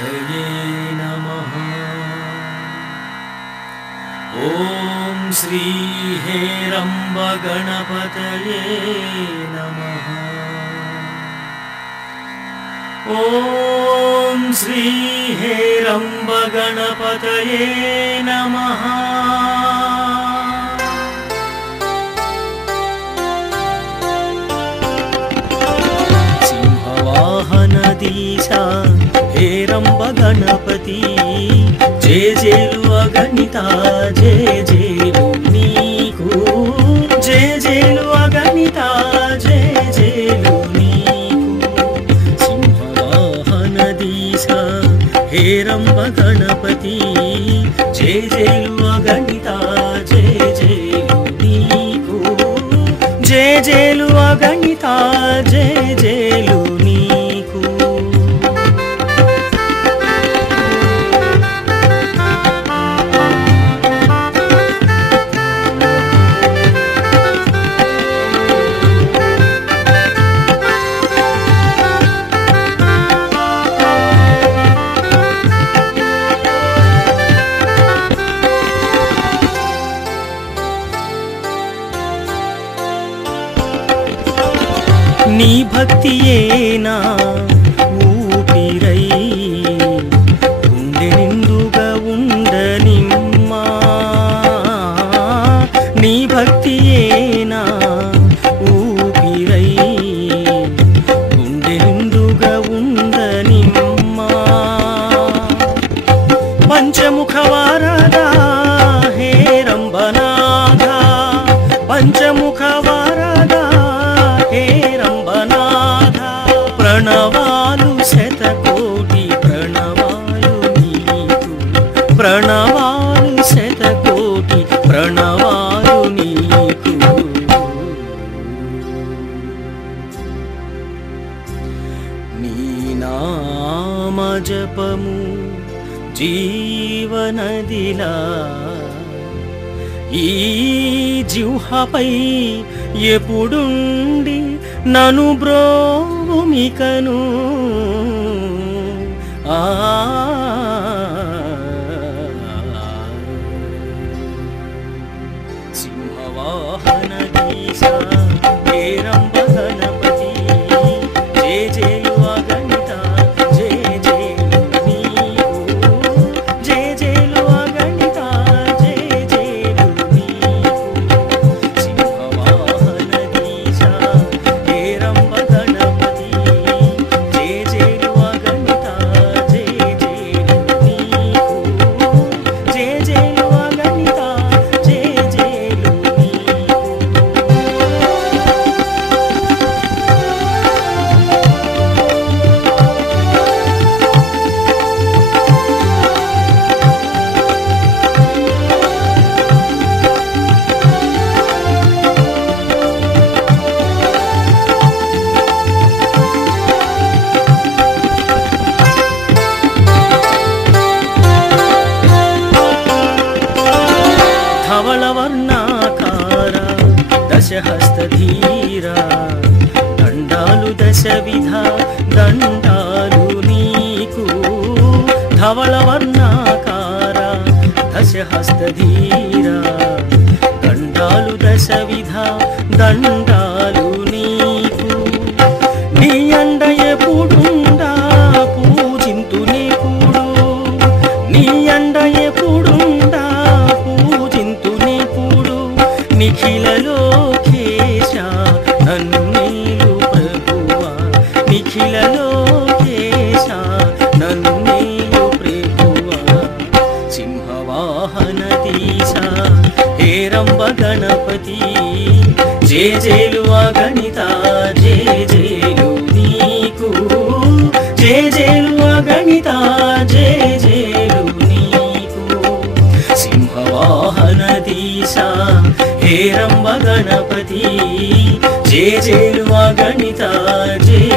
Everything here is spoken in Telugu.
गणपतये नमः। ॐ श्री हेरम्ब गणपतये नमः। ॐ श्री हेरम्ब गणपतये नमः। सिंहवाहनदीशा हेरम्ब गणपति जय जयलु अगणित जय जयलु नीकु जय जयलु अगणित जय जयलु नीकु। सिंहवाहनदीशा हेरम्ब गणपति जय जयलु अगणित जय जयलु नीकु जय जयलु अगणित जय जयलु नीकु। నీ భక్తియేనా ఊపిరై గుండె నిండుగా ఉండనిమ్మా నీ భక్తియేనా ఊపిరై గుండె నిండుగా ఉండనిమ్మా పంచముఖ వరదా హేరంబనాథ పంచముఖ వరదా ప్రణవాలు శతకోటి ప్రణవాలు నీకు ప్రణవాలు శతకోటి ప్రణవాలు నీకు। నీ నామ జపము జీవనదిలా ఈ జిహ్వపై ఎప్పుడుండి నను బ్రోవుమికను సింహవాహనదీశా హేరంబ గణపతి జయ జయలు అగణిత జయ జయలు నీకు జయ జయలు అగణిత జయ జయలు నీకు। సింహవాహనదీశా హేరంబ గణపతి జయ జయలు అగణిత జయ జయలు నీకు జయ జయలు అగణిత జయ జయలు నీకు। ధవళవర్ణాకార దశహస్తధీరా దండాలు దశవిధ దండాలు నీకు ధవళవర్ణాకార దశహస్తధీరా దండాలు దశవిధ దండాలు నీకు। నీ అండ ఎప్పుడుండా పూజింతునే పూడు నీ అండ ఎప్పుడుండా పూజింతునే పూడు నిఖిల లోకేశ నన్ను నీలు ప్రభువా నిఖిల లోకేశ నన్ను నీలు ప్రభువా। సింహవాహనదీశా హేరంబ గణపతి జయ జయలు అగణిత జయ జయలు నీకు జయ జయలు అగణిత జయ జయలు నీకు। సింహవాహనదీశా హేరంబ గణపతి జయ జయలు అగణిత జయ